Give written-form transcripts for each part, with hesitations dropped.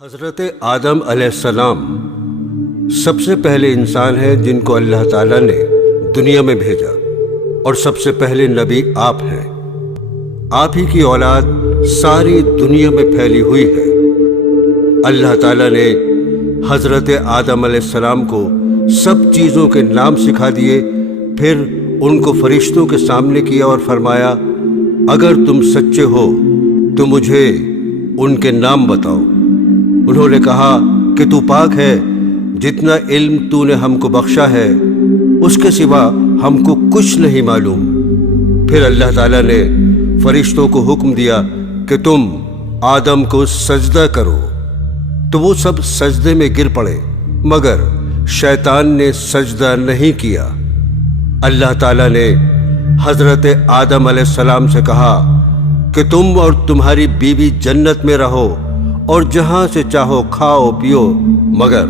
حضرت آدم علیہ السلام سب سے پہلے انسان ہیں جن کو اللہ تعالیٰ نے دنیا میں بھیجا، اور سب سے پہلے نبی آپ ہیں۔ آپ ہی کی اولاد ساری دنیا میں پھیلی ہوئی ہے۔ اللہ تعالیٰ نے حضرت آدم علیہ السلام کو سب چیزوں کے نام سکھا دیے، پھر ان کو فرشتوں کے سامنے کیا اور فرمایا، اگر تم سچے ہو تو مجھے ان کے نام بتاؤ۔ انہوں نے کہا کہ تو پاک ہے، جتنا علم تو نے ہم کو بخشا ہے اس کے سوا ہم کو کچھ نہیں معلوم۔ پھر اللہ تعالیٰ نے فرشتوں کو حکم دیا کہ تم آدم کو سجدہ کرو، تو وہ سب سجدے میں گر پڑے، مگر شیطان نے سجدہ نہیں کیا۔ اللہ تعالیٰ نے حضرت آدم علیہ السلام سے کہا کہ تم اور تمہاری بیوی جنت میں رہو اور جہاں سے چاہو کھاؤ پیو، مگر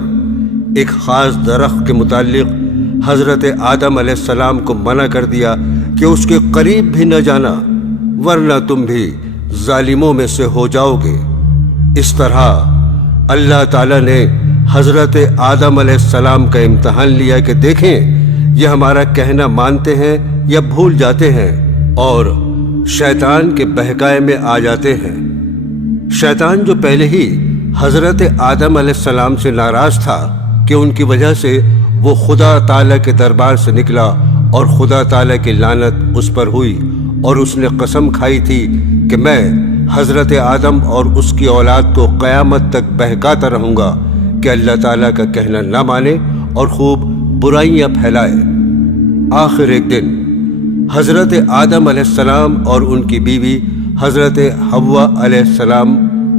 ایک خاص درخت کے متعلق حضرت آدم علیہ السلام کو منع کر دیا کہ اس کے قریب بھی نہ جانا، ورنہ تم بھی ظالموں میں سے ہو جاؤ گے۔ اس طرح اللہ تعالیٰ نے حضرت آدم علیہ السلام کا امتحان لیا کہ دیکھیں یہ ہمارا کہنا مانتے ہیں یا بھول جاتے ہیں اور شیطان کے بہکائے میں آ جاتے ہیں۔ شیطان جو پہلے ہی حضرت آدم علیہ السلام سے ناراض تھا کہ ان کی وجہ سے وہ خدا تعالیٰ کے دربار سے نکلا اور خدا تعالیٰ کی لعنت اس پر ہوئی، اور اس نے قسم کھائی تھی کہ میں حضرت آدم اور اس کی اولاد کو قیامت تک بہکاتا رہوں گا کہ اللہ تعالیٰ کا کہنا نہ مانے اور خوب برائیاں پھیلائے۔ آخر ایک دن حضرت آدم علیہ السلام اور ان کی بیوی حضرت حوا علیہ السلام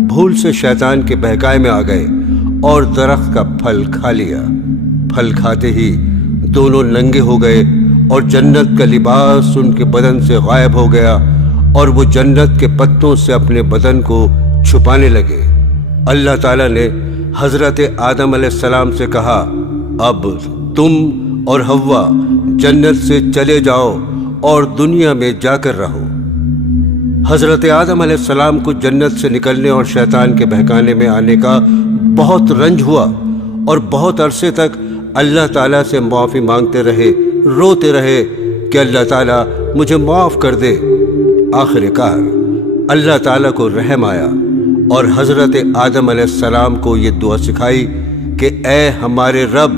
بھول سے شیطان کے بہکائے میں آ گئے اور درخت کا پھل کھا لیا۔ پھل کھاتے ہی دونوں ننگے ہو گئے اور جنت کا لباس ان کے بدن سے غائب ہو گیا، اور وہ جنت کے پتوں سے اپنے بدن کو چھپانے لگے۔ اللہ تعالیٰ نے حضرت آدم علیہ السلام سے کہا، اب تم اور حوا جنت سے چلے جاؤ اور دنیا میں جا کر رہو۔ حضرت آدم علیہ السلام کو جنت سے نکلنے اور شیطان کے بہکانے میں آنے کا بہت رنج ہوا، اور بہت عرصے تک اللہ تعالیٰ سے معافی مانگتے رہے، روتے رہے کہ اللہ تعالیٰ مجھے معاف کر دے۔ آخر کار اللہ تعالیٰ کو رحم آیا اور حضرت آدم علیہ السلام کو یہ دعا سکھائی کہ اے ہمارے رب،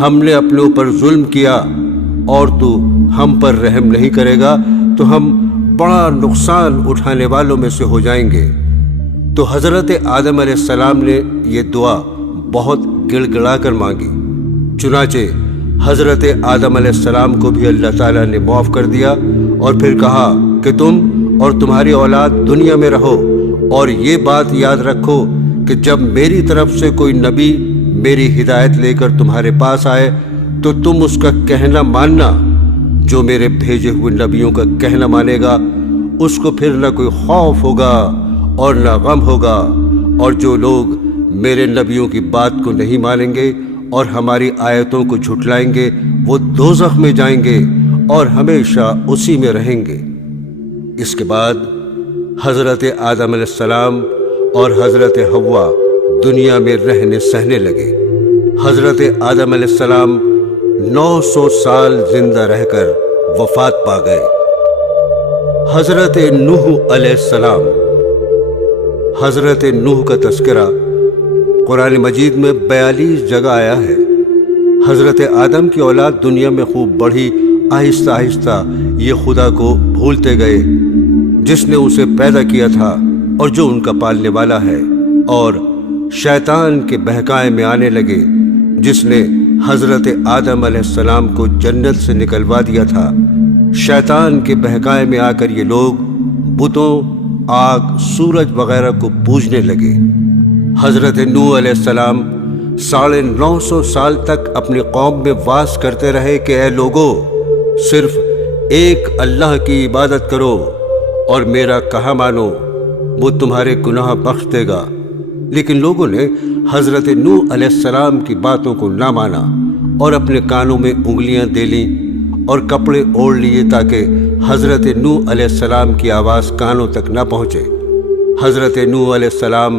ہم نے اپنے اوپر ظلم کیا اور تو ہم پر رحم نہیں کرے گا تو ہم بڑا نقصان اٹھانے والوں میں سے ہو جائیں گے۔ تو حضرت آدم علیہ السلام نے یہ دعا بہت گڑ گڑا کر مانگی، چنانچہ حضرت آدم علیہ السلام کو بھی اللہ تعالیٰ نے معاف کر دیا، اور پھر کہا کہ تم اور تمہاری اولاد دنیا میں رہو، اور یہ بات یاد رکھو کہ جب میری طرف سے کوئی نبی میری ہدایت لے کر تمہارے پاس آئے تو تم اس کا کہنا ماننا۔ جو میرے بھیجے ہوئے نبیوں کا کہنا مانے گا اس کو پھر نہ کوئی خوف ہوگا اور نہ غم ہوگا، اور جو لوگ میرے نبیوں کی بات کو نہیں مانیں گے اور ہماری آیتوں کو جھٹلائیں گے وہ دوزخ میں جائیں گے اور ہمیشہ اسی میں رہیں گے۔ اس کے بعد حضرت آدم علیہ السلام اور حضرت حوا دنیا میں رہنے سہنے لگے۔ حضرت آدم علیہ السلام 900 سال زندہ رہ کر وفات پا گئے۔ حضرت نوح علیہ السلام، حضرت نوح کا تذکرہ قرآن مجید میں 42 جگہ آیا ہے۔ حضرت آدم کی اولاد دنیا میں خوب بڑھی، آہستہ آہستہ یہ خدا کو بھولتے گئے جس نے اسے پیدا کیا تھا اور جو ان کا پالنے والا ہے، اور شیطان کے بہکائے میں آنے لگے جس نے حضرت آدم علیہ السلام کو جنت سے نکلوا دیا تھا۔ شیطان کے بہکائے میں آ کر یہ لوگ بتوں، آگ، سورج وغیرہ کو پوجنے لگے۔ حضرت نوح علیہ السلام 950 سال تک اپنی قوم میں واس کرتے رہے کہ اے لوگو، صرف ایک اللہ کی عبادت کرو اور میرا کہا مانو، وہ تمہارے گناہ بخش دے گا۔ لیکن لوگوں نے حضرت نوح علیہ السلام کی باتوں کو نہ مانا اور اپنے کانوں میں انگلیاں دے لیں اور کپڑے اوڑھ لیے تاکہ حضرت نوح علیہ السلام کی آواز کانوں تک نہ پہنچے۔ حضرت نوح علیہ السلام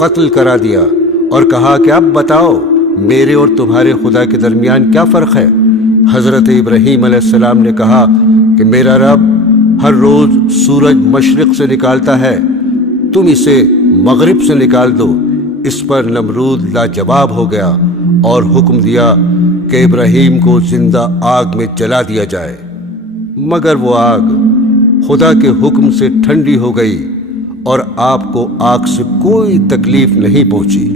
قتل کرا دیا اور کہا کہ اب بتاؤ میرے اور تمہارے خدا کے درمیان کیا فرق ہے؟ حضرت ابراہیم علیہ السلام نے کہا کہ میرا رب ہر روز سورج مشرق سے نکالتا ہے، تم اسے مغرب سے نکال دو۔ اس پر نمرود لاجواب ہو گیا اور حکم دیا کہ ابراہیم کو زندہ آگ میں جلا دیا جائے، مگر وہ آگ خدا کے حکم سے ٹھنڈی ہو گئی اور آپ کو آگ سے کوئی تکلیف نہیں پہنچی۔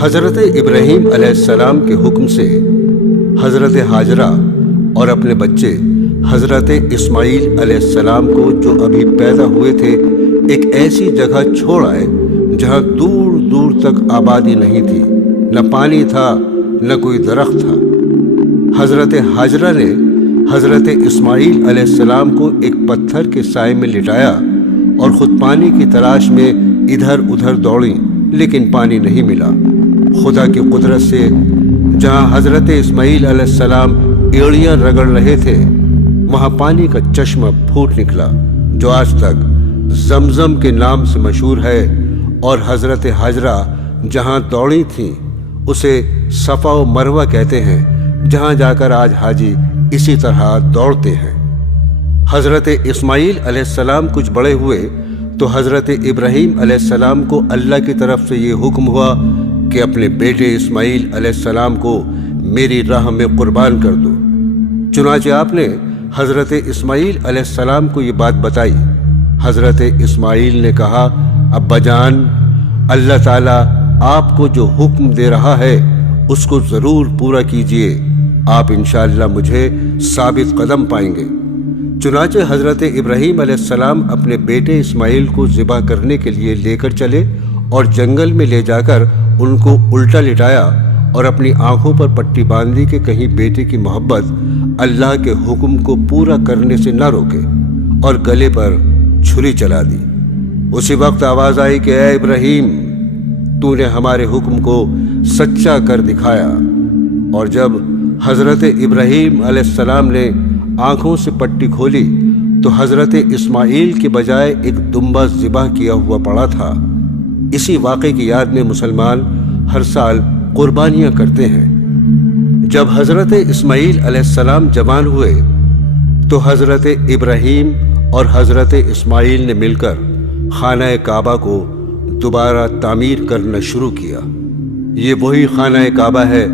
حضرت ابراہیم علیہ السلام کے حکم سے حضرت ہاجرہ اور اپنے بچے حضرت اسماعیل علیہ السلام کو جو ابھی پیدا ہوئے تھے ایک ایسی جگہ چھوڑ آئے جہاں دور دور تک آبادی نہیں تھی، نہ پانی تھا نہ کوئی درخت تھا۔ حضرت ہاجرہ نے حضرت اسماعیل علیہ السلام کو ایک پتھر کے سائے میں لٹایا اور خود پانی کی تلاش میں ادھر ادھر دوڑیں، لیکن پانی نہیں ملا۔ خدا کی قدرت سے جہاں حضرت اسماعیل علیہ السلام ایڑیاں رگڑ رہے تھے وہاں پانی کا چشمہ پھوٹ نکلا جو آج تک زمزم کے نام سے مشہور ہے، اور حضرت ہاجرہ جہاں دوڑی تھیں اسے صفا و مروہ کہتے ہیں، جہاں جا کر آج حاجی اسی طرح دوڑتے ہیں۔ حضرت اسماعیل علیہ السلام کچھ بڑے ہوئے تو حضرت ابراہیم علیہ السلام کو اللہ کی طرف سے یہ حکم ہوا کہ اپنے بیٹے اسماعیل علیہ السلام کو میری راہ میں قربان کر دو۔ چنانچہ آپ نے حضرت اسماعیل علیہ السلام کو یہ بات بتائی۔ حضرت اسماعیل نے کہا، ابا جان، اللہ تعالیٰ آپ کو جو حکم دے رہا ہے اس کو ضرور پورا کیجئے، آپ انشاءاللہ مجھے ثابت قدم پائیں گے۔ چنانچہ حضرت ابراہیم علیہ السلام اپنے بیٹے اسماعیل کو ذبح کرنے کے لیے لے کر چلے اور جنگل میں لے جا کر ان کو الٹا لٹایا اور اپنی آنکھوں پر پٹی باندھی کہ کہیں بیٹے کی محبت اللہ کے حکم کو پورا کرنے سے نہ روکے، اور گلے پر چھری چلا دی۔ اسی وقت آواز آئی کہ اے ابراہیم، تو نے ہمارے حکم کو سچا کر دکھایا۔ اور جب حضرت ابراہیم علیہ السلام نے آنکھوں سے پٹی کھولی تو حضرت اسماعیل کے بجائے ایک دمبا ذبح کیا ہوا پڑا تھا۔ اسی واقعے کی یاد میں مسلمان ہر سال قربانیاں کرتے ہیں۔ جب حضرت اسماعیل علیہ السلام جوان ہوئے تو حضرت ابراہیم اور حضرت اسماعیل نے مل کر خانہ کعبہ کو دوبارہ تعمیر کرنا شروع کیا۔ یہ وہی خانہ کعبہ ہے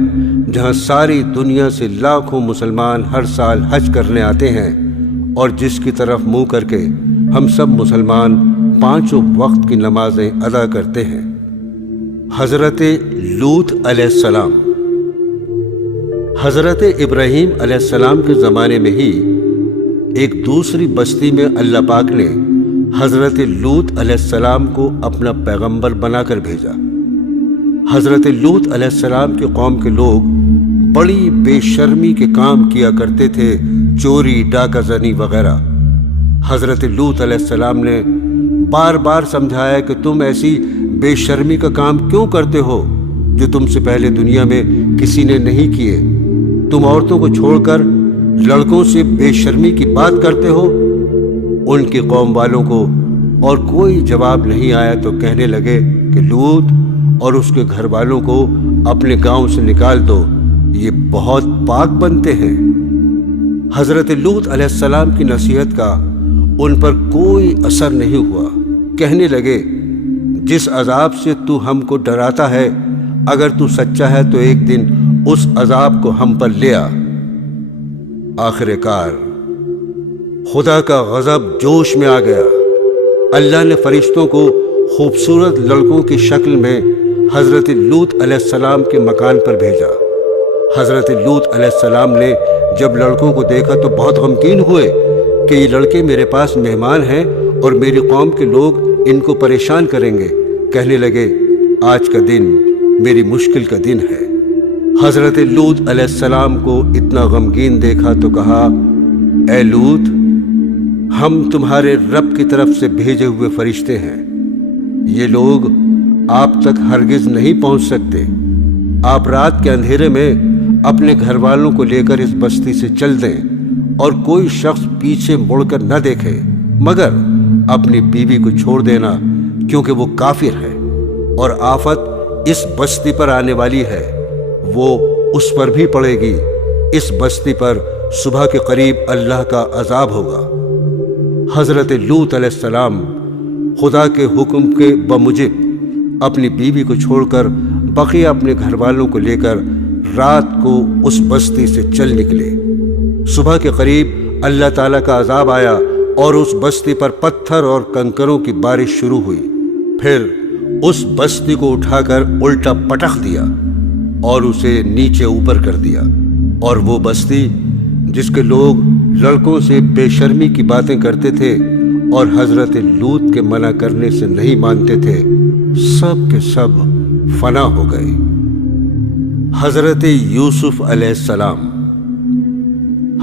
جہاں ساری دنیا سے لاکھوں مسلمان ہر سال حج کرنے آتے ہیں، اور جس کی طرف منہ کر کے ہم سب مسلمان 5 وقت کی نمازیں ادا کرتے ہیں۔ حضرت لوط علیہ السلام۔ حضرت ابراہیم علیہ السلام کے زمانے میں ہی ایک دوسری بستی میں اللہ پاک نے حضرت لوط علیہ السلام کو اپنا پیغمبر بنا کر بھیجا۔ حضرت لوط علیہ السلام کے قوم کے لوگ بڑی بے شرمی کے کام کیا کرتے تھے، چوری، ڈاکہ زنی وغیرہ۔ حضرت لوط علیہ السلام نے بار بار سمجھایا کہ تم ایسی بے شرمی کا کام کیوں کرتے ہو جو تم سے پہلے دنیا میں کسی نے نہیں کیے؟ تم عورتوں کو چھوڑ کر لڑکوں سے بے شرمی کی بات کرتے ہو۔ ان کی قوم والوں کو اور کوئی جواب نہیں آیا تو کہنے لگے کہ لوط اور اس کے گھر والوں کو اپنے گاؤں سے نکال دو، یہ بہت پاک بنتے ہیں۔ حضرت لوط علیہ السلام کی نصیحت کا ان پر کوئی اثر نہیں ہوا۔ کہنے لگے، جس عذاب سے تو ہم کو ڈراتا ہے، اگر تو سچا ہے تو ایک دن اس عذاب کو ہم پر لے آ۔ آخر کار خدا کا غضب جوش میں آ گیا۔ اللہ نے فرشتوں کو خوبصورت لڑکوں کی شکل میں حضرت لوط علیہ السلام کے مکان پر بھیجا۔ حضرت لوط علیہ السلام نے جب لڑکوں کو دیکھا تو بہت غمگین ہوئے کہ یہ لڑکے میرے پاس مہمان ہیں اور میری قوم کے لوگ ان کو پریشان کریں گے۔ کہنے لگے، آج کا دن میری مشکل کا دن ہے۔ حضرت لوط علیہ السلام کو اتنا غمگین دیکھا تو کہا، اے لوط، ہم تمہارے رب کی طرف سے بھیجے ہوئے فرشتے ہیں، یہ لوگ آپ تک ہرگز نہیں پہنچ سکتے۔ آپ رات کے اندھیرے میں اپنے گھر والوں کو لے کر اس بستی سے چل دیں اور کوئی شخص پیچھے مڑ کر نہ دیکھے، مگر اپنی بیوی کو چھوڑ دینا کیونکہ وہ کافر ہے۔ اور آفت اس بستی پر آنے والی ہے، وہ اس پر بھی پڑے گی۔ اس بستی پر صبح کے قریب اللہ کا عذاب ہوگا۔ حضرت لوط علیہ السلام خدا کے حکم کے بموجب اپنی بیوی کو چھوڑ کر بقیہ اپنے گھر والوں کو لے کر رات کو اس بستی سے چل نکلے۔ صبح کے قریب اللہ تعالیٰ کا عذاب آیا اور اس بستی پر پتھر اور کنکروں کی بارش شروع ہوئی۔ پھر اس بستی کو اٹھا کر الٹا پٹخ دیا اور اسے نیچے اوپر کر دیا، اور وہ بستی جس کے لوگ لڑکوں سے بے شرمی کی باتیں کرتے تھے اور حضرت لوط کے منع کرنے سے نہیں مانتے تھے، سب کے سب فنا ہو گئے۔ حضرت یوسف علیہ السلام۔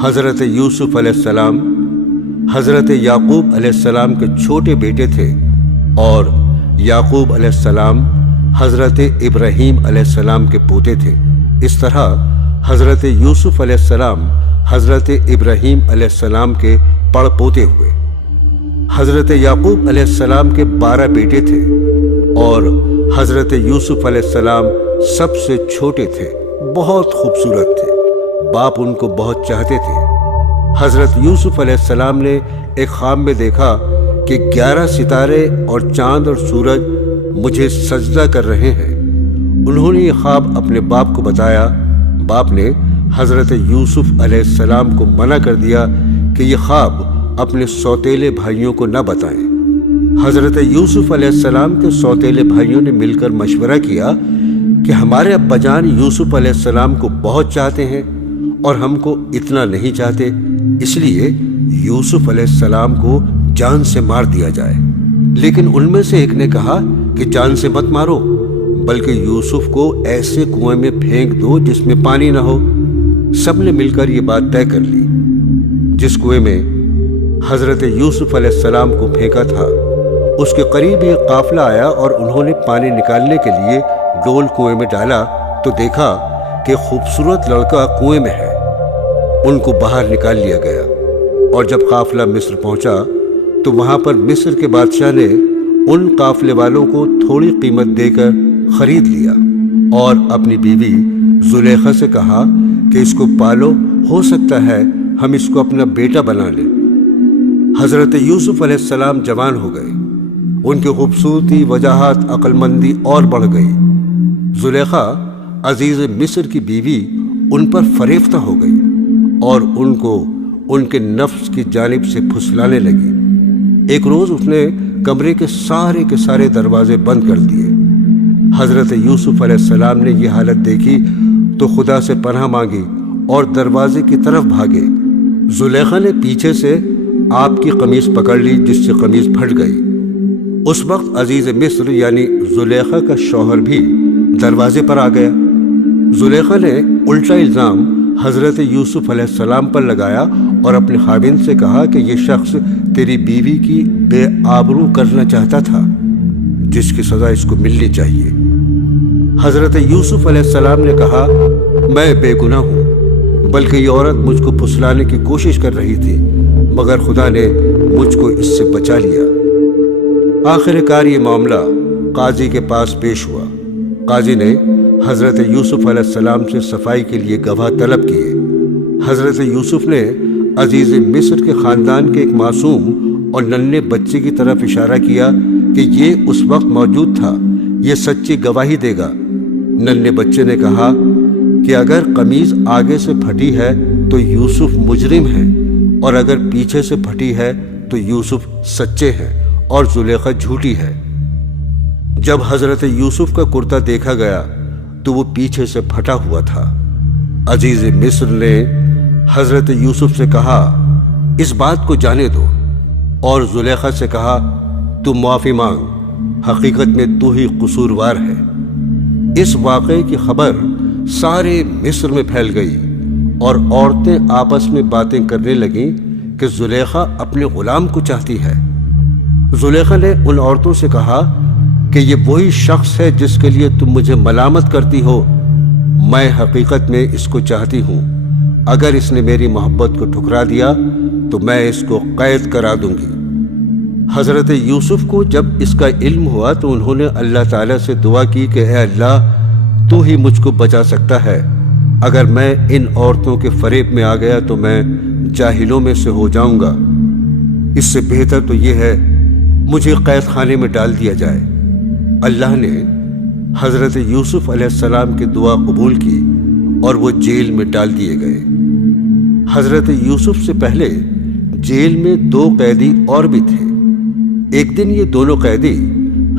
حضرت یوسف علیہ السلام حضرت یعقوب علیہ السلام کے چھوٹے بیٹے تھے، اور یعقوب علیہ السلام حضرت ابراہیم علیہ السلام کے پوتے تھے۔ اس طرح حضرت یوسف علیہ السلام حضرت ابراہیم علیہ السلام کے پڑ پوتے ہوئے۔ حضرت یعقوب علیہ السلام کے 12 بیٹے تھے، اور حضرت یوسف علیہ السلام سب سے چھوٹے تھے، بہت خوبصورت تھے، باپ ان کو بہت چاہتے تھے۔ حضرت یوسف علیہ السلام نے ایک خواب میں دیکھا کہ 11 ستارے اور چاند اور سورج مجھے سجدہ کر رہے ہیں۔ انہوں نے یہ خواب اپنے باپ کو بتایا۔ باپ نے حضرت یوسف علیہ السلام کو منع کر دیا کہ یہ خواب اپنے سوتیلے بھائیوں کو نہ بتائیں۔ حضرت یوسف علیہ السلام کے سوتیلے بھائیوں نے مل کر مشورہ کیا کہ ہمارے ابا جان یوسف علیہ السلام کو بہت چاہتے ہیں اور ہم کو اتنا نہیں چاہتے، اس لیے یوسف علیہ السلام کو جان سے مار دیا جائے۔ لیکن ان میں سے ایک نے کہا کہ جان سے مت مارو، بلکہ یوسف کو ایسے کنویں میں پھینک دو جس میں پانی نہ ہو۔ سب نے مل کر یہ بات طے کر لی۔ جس کنویں میں حضرت یوسف علیہ السلام کو پھینکا تھا، اس کے قریب ایک قافلہ آیا اور انہوں نے پانی نکالنے کے لیے ڈول کنویں میں ڈالا تو دیکھا کہ خوبصورت لڑکا کنویں میں ہے۔ ان کو باہر نکال لیا گیا، اور جب قافلہ مصر پہنچا تو وہاں پر مصر کے بادشاہ نے ان قافلے والوں کو تھوڑی قیمت دے کر خرید لیا، اور اپنی بیوی زلیخا سے کہا کہ اس کو پالو، ہو سکتا ہے ہم اس کو اپنا بیٹا بنا لیں۔ حضرت یوسف علیہ السلام جوان ہو گئے، ان کی خوبصورتی، وجاہت، عقل مندی اور بڑھ گئی۔ زلیخا عزیز مصر کی بیوی ان پر فریفتہ ہو گئی اور ان کو ان کے نفس کی جانب سے پھسلانے لگی۔ ایک روز اس نے کمرے کے سارے دروازے بند کر دیے۔ حضرت یوسف علیہ السلام نے یہ حالت دیکھی تو خدا سے پناہ مانگی اور دروازے کی طرف بھاگے۔ زلیخا نے پیچھے سے آپ کی قمیص پکڑ لی، جس سے قمیص پھٹ گئی۔ اس وقت عزیز مصر یعنی زلیخا کا شوہر بھی دروازے پر آ گیا۔ زلیخا نے الٹا الزام حضرت یوسف علیہ السلام پر لگایا اور اپنے خاوند سے کہا کہ یہ شخص تیری بیوی کی بے آبرو کرنا چاہتا تھا، جس کی سزا اس کو ملنی چاہیے۔ حضرت یوسف علیہ السلام نے کہا، میں بے گناہ ہوں، بلکہ یہ عورت مجھ کو پھسلانے کی کوشش کر رہی تھی، مگر خدا نے مجھ کو اس سے بچا لیا۔ آخر کار یہ معاملہ قاضی کے پاس پیش ہوا۔ قاضی نے حضرت یوسف علیہ السلام سے صفائی کے لیے گواہ طلب کیے۔ حضرت یوسف نے عزیز مصر کے خاندان کے ایک معصوم اور ننھے بچے کی طرف اشارہ کیا کہ یہ اس وقت موجود تھا، یہ سچی گواہی دے گا۔ ننھے بچے نے کہا کہ اگر قمیض آگے سے پھٹی ہے تو یوسف مجرم ہے، اور اگر پیچھے سے پھٹی ہے تو یوسف سچے ہیں اور زلیخا جھوٹی ہے۔ جب حضرت یوسف کا کرتا دیکھا گیا تو وہ پیچھے سے پھٹا ہوا تھا۔ عزیز مصر نے حضرت یوسف سے کہا، اس بات کو جانے دو، اور زلیخا سے کہا، تو معافی مانگ، حقیقت میں تو ہی قصوروار ہے۔ اس واقعے کی خبر سارے مصر میں پھیل گئی اور عورتیں آپس میں باتیں کرنے لگیں کہ زلیخا اپنے غلام کو چاہتی ہے۔ زلیخا نے ان عورتوں سے کہا کہ یہ وہی شخص ہے جس کے لیے تم مجھے ملامت کرتی ہو، میں حقیقت میں اس کو چاہتی ہوں، اگر اس نے میری محبت کو ٹھکرا دیا تو میں اس کو قید کرا دوں گی۔ حضرت یوسف کو جب اس کا علم ہوا تو انہوں نے اللہ تعالیٰ سے دعا کی کہ اے اللہ، تو ہی مجھ کو بچا سکتا ہے، اگر میں ان عورتوں کے فریب میں آ گیا تو میں جاہلوں میں سے ہو جاؤں گا، اس سے بہتر تو یہ ہے مجھے قید خانے میں ڈال دیا جائے۔ اللہ نے حضرت یوسف علیہ السلام کی دعا قبول کی اور وہ جیل میں ڈال دیے گئے۔ حضرت یوسف سے پہلے جیل میں 2 قیدی اور بھی تھے۔ ایک دن یہ دونوں قیدی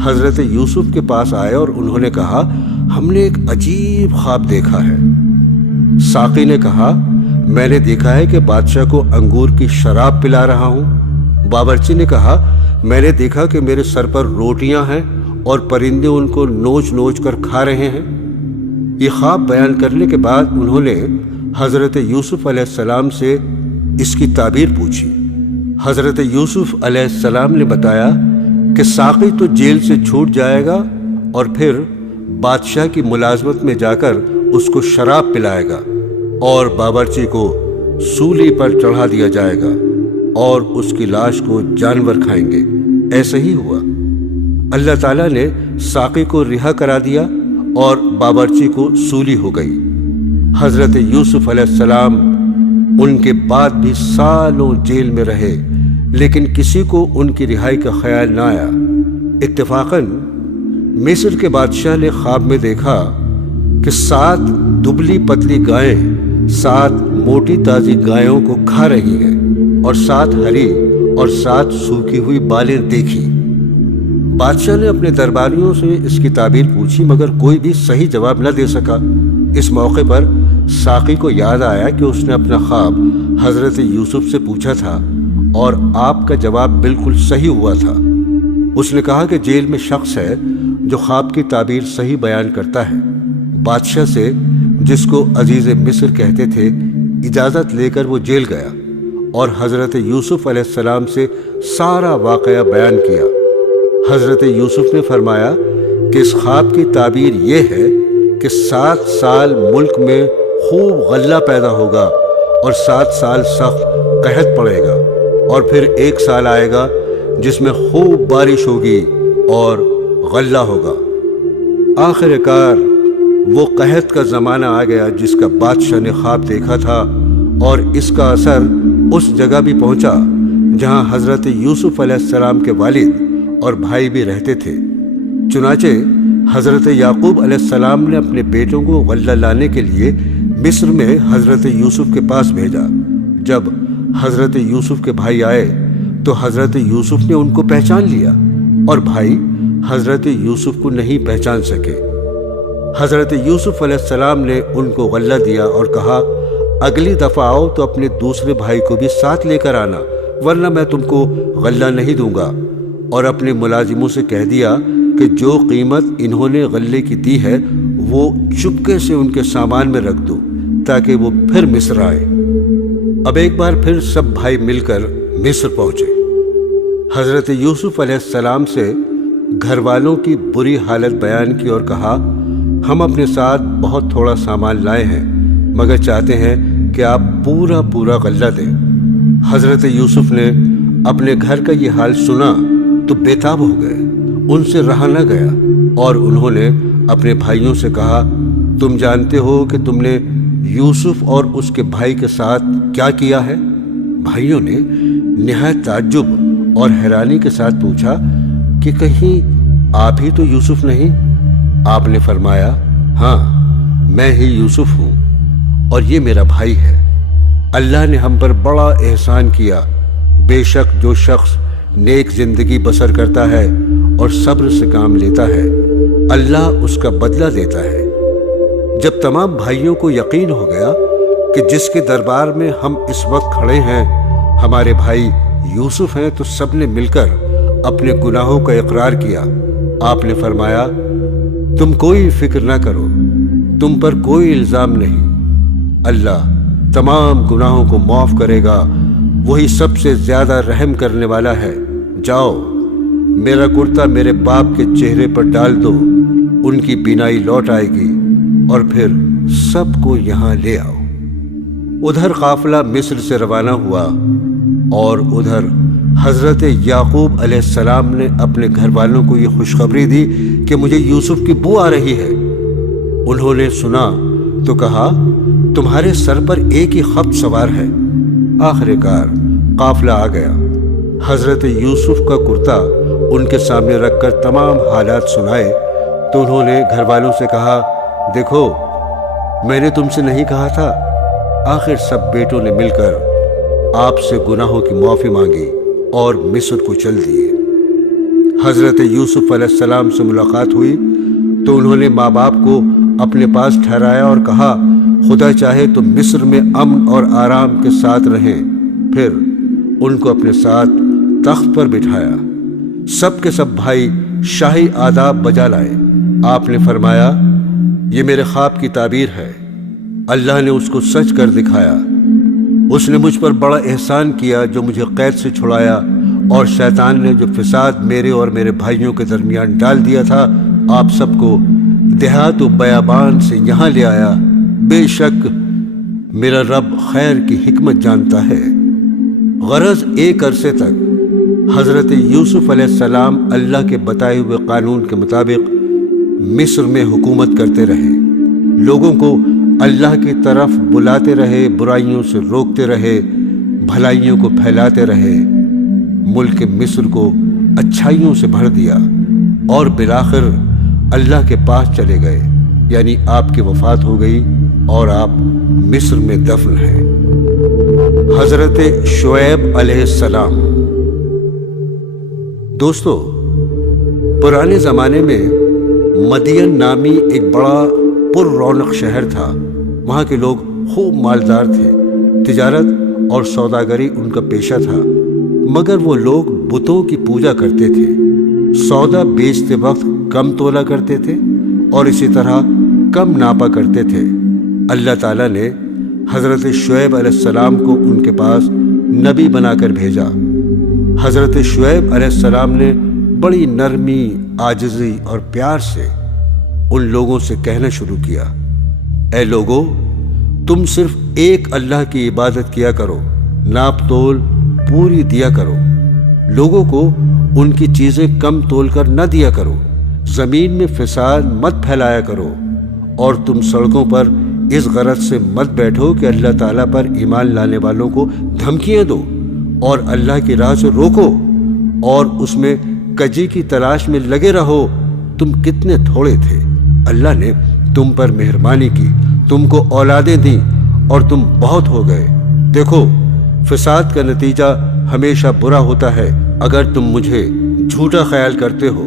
حضرت یوسف کے پاس آئے اور انہوں نے کہا، ہم نے ایک عجیب خواب دیکھا ہے۔ ساقی نے کہا، میں نے دیکھا ہے کہ بادشاہ کو انگور کی شراب پلا رہا ہوں۔ باورچی نے کہا، میں نے دیکھا کہ میرے سر پر روٹیاں ہیں اور پرندے ان کو نوچ نوچ کر کھا رہے ہیں۔ یہ خواب بیان کرنے کے بعد انہوں نے حضرت یوسف علیہ السلام سے اس کی تعبیر پوچھی۔ حضرت یوسف علیہ السلام نے بتایا کہ ساقی تو جیل سے چھوٹ جائے گا اور پھر بادشاہ کی ملازمت میں جا کر اس کو شراب پلائے گا اور باورچی کو سولی پر چڑھا دیا جائے گا اور اس کی لاش کو جانور کھائیں گے۔ ایسا ہی ہوا۔ اللہ تعالیٰ نے ساقی کو رہا کرا دیا اور باورچی کو سولی ہو گئی۔ حضرت یوسف علیہ السلام ان کے بعد بھی سالوں جیل میں رہے، لیکن کسی کو ان کی رہائی کا خیال نہ آیا۔ اتفاقاً مصر کے بادشاہ نے خواب میں دیکھا کہ 7 دبلی پتلی گائیں 7 موٹی تازی گایوں کو کھا رہی ہیں اور 7 ہری اور 7 سوکھی ہوئی بالیں دیکھی۔ بادشاہ نے اپنے درباریوں سے اس کی تعبیر پوچھی مگر کوئی بھی صحیح جواب نہ دے سکا۔ اس موقع پر ساقی کو یاد آیا کہ اس نے اپنا خواب حضرت یوسف سے پوچھا تھا اور آپ کا جواب بالکل صحیح ہوا تھا۔ اس نے کہا کہ جیل میں شخص ہے جو خواب کی تعبیر صحیح بیان کرتا ہے۔ بادشاہ سے، جس کو عزیز مصر کہتے تھے، اجازت لے کر وہ جیل گیا اور حضرت یوسف علیہ السلام سے سارا واقعہ بیان کیا۔ حضرت یوسف نے فرمایا کہ اس خواب کی تعبیر یہ ہے کہ 7 سال ملک میں خوب غلہ پیدا ہوگا اور 7 سال سخت قحط پڑے گا اور پھر 1 سال آئے گا جس میں خوب بارش ہوگی اور غلہ ہوگا۔ آخر کار وہ قحط کا زمانہ آ گیا جس کا بادشاہ نے خواب دیکھا تھا اور اس کا اثر اس جگہ بھی پہنچا جہاں حضرت یوسف علیہ السلام کے والد اور بھائی بھی رہتے تھے۔ چنانچہ حضرت یعقوب علیہ السلام نے اپنے بیٹوں کو غلہ لانے کے لیے مصر میں حضرت یوسف کے پاس بھیجا۔ جب حضرت یوسف کے بھائی آئے تو حضرت یوسف نے ان کو پہچان لیا اور بھائی حضرت یوسف کو نہیں پہچان سکے۔ حضرت یوسف علیہ السلام نے ان کو غلہ دیا اور کہا، اگلی دفعہ آؤ تو اپنے دوسرے بھائی کو بھی ساتھ لے کر آنا، ورنہ میں تم کو غلہ نہیں دوں گا، اور اپنے ملازموں سے کہہ دیا کہ جو قیمت انہوں نے غلے کی دی ہے وہ چپکے سے ان کے سامان میں رکھ دو تاکہ وہ پھر مصر آئے۔ اب ایک بار پھر سب بھائی مل کر مصر پہنچے۔ حضرت یوسف علیہ السلام سے گھر والوں کی بری حالت بیان کی اور کہا، ہم اپنے ساتھ بہت تھوڑا سامان لائے ہیں مگر چاہتے ہیں کہ آپ پورا غلہ دیں۔ حضرت یوسف نے اپنے گھر کا یہ حال سنا تو بے تاب ہو گئے، ان سے رہا نہ گیا اور انہوں نے اپنے بھائیوں سے کہا، تم جانتے ہو کہ تم نے یوسف اور اس کے بھائی کے ساتھ کیا کیا ہے؟ بھائیوں نے نہایت تعجب اور حیرانی کے ساتھ پوچھا کہ کہیں آپ ہی تو یوسف نہیں؟ آپ نے فرمایا، ہاں میں ہی یوسف ہوں اور یہ میرا بھائی ہے۔ اللہ نے ہم پر بڑا احسان کیا۔ بے شک جو شخص نیک زندگی بسر کرتا ہے اور صبر سے کام لیتا ہے، اللہ اس کا بدلہ دیتا ہے۔ جب تمام بھائیوں کو یقین ہو گیا کہ جس کے دربار میں ہم اس وقت کھڑے ہیں ہمارے بھائی یوسف ہیں، تو سب نے مل کر اپنے گناہوں کا اقرار کیا۔ آپ نے فرمایا، تم کوئی فکر نہ کرو، تم پر کوئی الزام نہیں، اللہ تمام گناہوں کو معاف کرے گا، وہی سب سے زیادہ رحم کرنے والا ہے۔ جاؤ، میرا کرتا میرے باپ کے چہرے پر ڈال دو، ان کی بینائی لوٹ آئے گی، اور پھر سب کو یہاں لے آؤ۔ ادھر قافلہ مصر سے روانہ ہوا اور ادھر حضرت یعقوب علیہ السلام نے اپنے گھر والوں کو یہ خوشخبری دی کہ مجھے یوسف کی بو آ رہی ہے۔ انہوں نے سنا تو کہا تمہارے سر پر ایک ہی خبط سوار ہے۔ آخر کار قافلہ آ گیا۔ حضرت یوسف کا کرتا ان کے سامنے رکھ کر تمام حالات سنائے تو انہوں نے گھر والوں سے کہا دیکھو میں نے تم سے نہیں کہا تھا۔ آخر سب بیٹوں نے مل کر آپ سے گناہوں کی معافی مانگی اور مصر کو چل دیے۔ حضرت یوسف علیہ السلام سے ملاقات ہوئی تو انہوں نے ماں باپ کو اپنے پاس ٹھہرایا اور کہا خدا چاہے تو مصر میں امن اور آرام کے ساتھ رہیں۔ پھر ان کو اپنے ساتھ تخت پر بٹھایا۔ سب کے سب بھائی شاہی آداب بجا لائے۔ آپ نے فرمایا یہ میرے خواب کی تعبیر ہے، اللہ نے اس کو سچ کر دکھایا۔ اس نے مجھ پر بڑا احسان کیا جو مجھے قید سے چھڑایا، اور شیطان نے جو فساد میرے اور میرے بھائیوں کے درمیان ڈال دیا تھا آپ سب کو دیہات و بیابان سے یہاں لے آیا۔ بے شک میرا رب خیر کی حکمت جانتا ہے۔ غرض ایک عرصے تک حضرت یوسف علیہ السلام اللہ کے بتائے ہوئے قانون کے مطابق مصر میں حکومت کرتے رہے، لوگوں کو اللہ کی طرف بلاتے رہے، برائیوں سے روکتے رہے، بھلائیوں کو پھیلاتے رہے، ملک مصر کو اچھائیوں سے بھر دیا، اور بالآخر اللہ کے پاس چلے گئے، یعنی آپ کی وفات ہو گئی اور آپ مصر میں دفن ہیں۔ حضرت شعیب علیہ السلام۔ دوستو، پرانے زمانے میں مدین نامی ایک بڑا پر رونق شہر تھا۔ وہاں کے لوگ خوب مالدار تھے، تجارت اور سوداگری ان کا پیشہ تھا، مگر وہ لوگ بتوں کی پوجا کرتے تھے، سودا بیچتے وقت کم تولا کرتے تھے اور اسی طرح کم ناپا کرتے تھے۔ اللہ تعالیٰ نے حضرت شعیب علیہ السلام کو ان کے پاس نبی بنا کر بھیجا۔ حضرت شعیب علیہ السلام نے بڑی نرمی، عاجزی اور پیار سے ان لوگوں سے کہنا شروع کیا، اے لوگو، تم صرف ایک اللہ کی عبادت کیا کرو، ناپ تول پوری دیا کرو، لوگوں کو ان کی چیزیں کم تول کر نہ دیا کرو، زمین میں فساد مت پھیلایا کرو، اور تم سڑکوں پر اس غرض سے مت بیٹھو کہ اللہ تعالیٰ پر ایمان لانے والوں کو دھمکیاں دو اور اللہ کی راہ سے روکو، اور اس میں کجی کی تلاش میں لگے رہو۔ تم کتنے تھوڑے تھے، اللہ نے تم پر مہربانی کی، تم کو اولادیں دیں اور تم بہت ہو گئے۔ دیکھو، فساد کا نتیجہ ہمیشہ برا ہوتا ہے۔ اگر تم مجھے جھوٹا خیال کرتے ہو